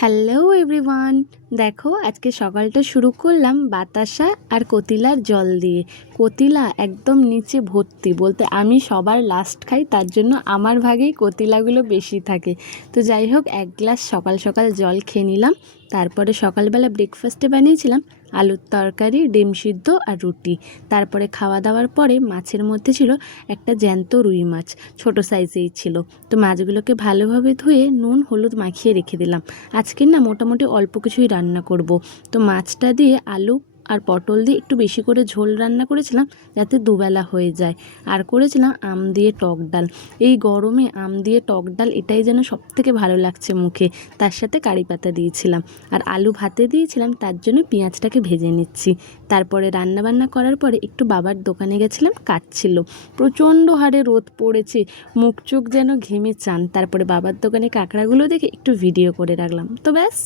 Hello everyone, দেখো আজকে সকালটা শুরু করলাম বাতাসা আর কতিলার জল দিয়ে। কতিলা একদম নিচে ভর্তি, বলতে আমি সবার লাস্ট খাই, তার জন্য আমার ভাগেই কতিলাগুলো বেশি থাকে। তো যাই হোক, এক গ্লাস সকাল সকাল জল খেয়ে নিলাম। তারপরে সকালবেলা ব্রেকফাস্টে বানিয়েছিলাম আলুর তরকারি, ডিম সিদ্ধ আর রুটি। তারপরে খাওয়া দাওয়ার পরে মাছের মধ্যে ছিল একটা জ্যান্ত রুই মাছ, ছোট সাইজেই ছিল। তো মাছগুলোকে ভালোভাবে ধুয়ে নুন হলুদ মাখিয়ে রেখে দিলাম। আজকে না মোটামুটি অল্প কিছুই রান্না করব। তো মাছটা দিয়ে আলু আর পটল দিয়ে একটু বেশি করে ঝোল রান্না করেছিলাম, যাতে দুবেলা হয়ে যায়। আর করেছিলাম আম দিয়ে টক ডাল। এই গরমে আম দিয়ে টক ডাল এটাই যেন সবথেকে ভালো লাগছে মুখে। তার সাথে কারি পাতা দিয়েছিলাম আর আলু ভাতে দিয়েছিলাম, তার জন্য পেঁয়াজটাকে ভেজে নিচ্ছি। তারপরে রান্নাবান্না করার পরে একটু বাবার দোকানে গেছিলাম, কাজ ছিল। প্রচণ্ড হারে রোদ পড়েছে, মুখ চোখ যেন ঘেমে চান। তারপরে বাবার দোকানে কাঁকড়াগুলো দেখে একটু ভিডিও করে রাখলাম। তো ব্যাস।